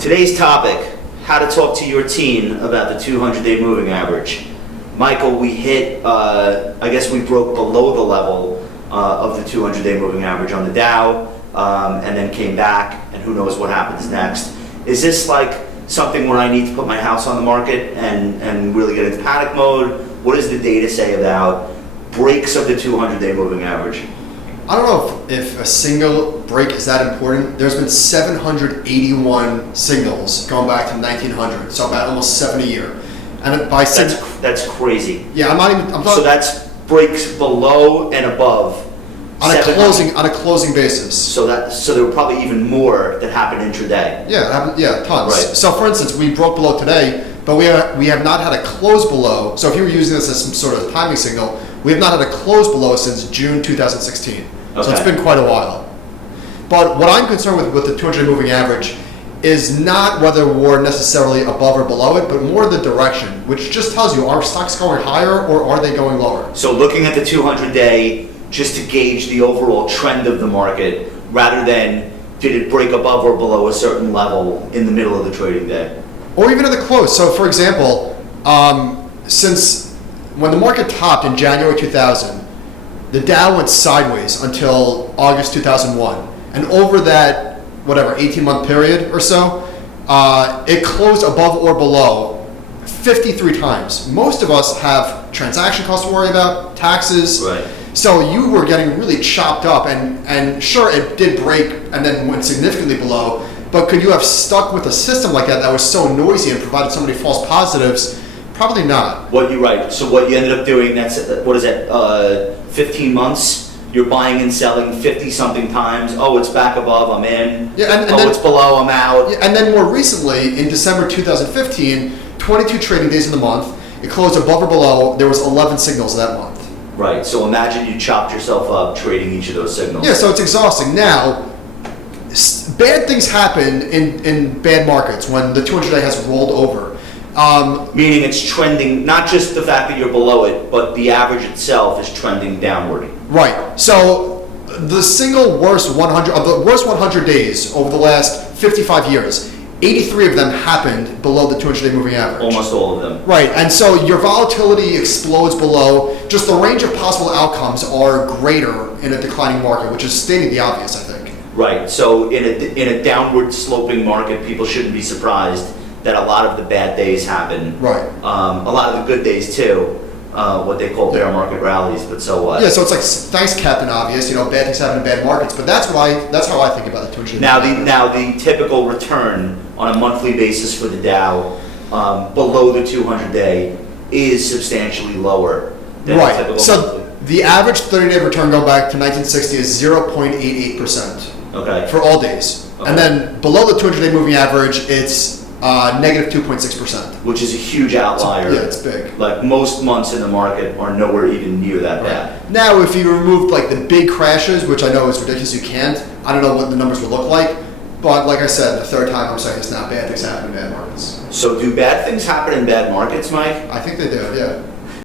Today's topic, how to talk to your teen about the 200-day moving average. Michael, we hit, I guess we broke below the level of the 200-day moving average on the Dow, and then came back, and who knows what happens next. Is this like something where I need to put my house on the market and really get into panic mode? What does the data say about breaks of the 200-day moving average? I don't know if a single break is that important. There's been 781 signals going back to 1900, so about almost 7 a year. And by that's crazy. Yeah, I'm not. So that's breaks below and above on a closing basis. So there were probably even more that happened intraday. Yeah, tons. Right. So for instance, we broke below today, but we have not had a close below. So if you were using this as some sort of timing signal, we have not had a close below since June 2016. Okay. So it's been quite a while. But what I'm concerned with the 200-day moving average is not whether we're necessarily above or below it, but more the direction, which just tells you, are stocks going higher or are they going lower? So looking at the 200-day just to gauge the overall trend of the market, rather than did it break above or below a certain level in the middle of the trading day? Or even at the close. So for example, since when the market topped in January 2000, the Dow went sideways until August 2001. And over that, 18-month period or so, it closed above or below 53 times. Most of us have transaction costs to worry about, taxes. Right. So you were getting really chopped up, and sure, it did break and then went significantly below, but could you have stuck with a system like that was so noisy and provided so many false positives? Probably not. You're right. So what you ended up doing, that's, 15 months? You're buying and selling 50-something times. Oh, it's back above, I'm in. Yeah, and then, it's below, I'm out. Yeah, and then more recently, in December 2015, 22 trading days in the month, it closed above or below. There was 11 signals that month. Right. So imagine you chopped yourself up trading each of those signals. Yeah, so it's exhausting. Now, bad things happen in bad markets when the 200-day has rolled over. Meaning it's trending, not just the fact that you're below it, but the average itself is trending downward. Right. So the single worst 100 of the worst 100 days over the last 55 years, 83 of them happened below the 200-day moving average. Almost all of them. Right. And so your volatility explodes below. Just the range of possible outcomes are greater in a declining market, which is stating the obvious, I think. Right. So in a downward sloping market, people shouldn't be surprised that a lot of the bad days happen. Right. A lot of the good days too, what they call bear market rallies, but so what? Yeah, so it's like, thanks Captain Obvious, bad things happen in bad markets, but that's how I think about the 200. Now the typical return on a monthly basis for the Dow below the 200-day is substantially lower than the typical So monthly. the average 30-day return going back to 1960 is 0.88%. Okay. For all days. Okay. And then below the 200-day moving average, it's negative 2.6%. Which is a huge outlier. Yeah, it's big. Like most months in the market are nowhere even near that bad. Now, if you removed like the big crashes, which I know is ridiculous, you can't. I don't know what the numbers would look like, but like I said, the third time I'm saying it's not bad things happen in bad markets. So do bad things happen in bad markets, Mike? I think they do, yeah.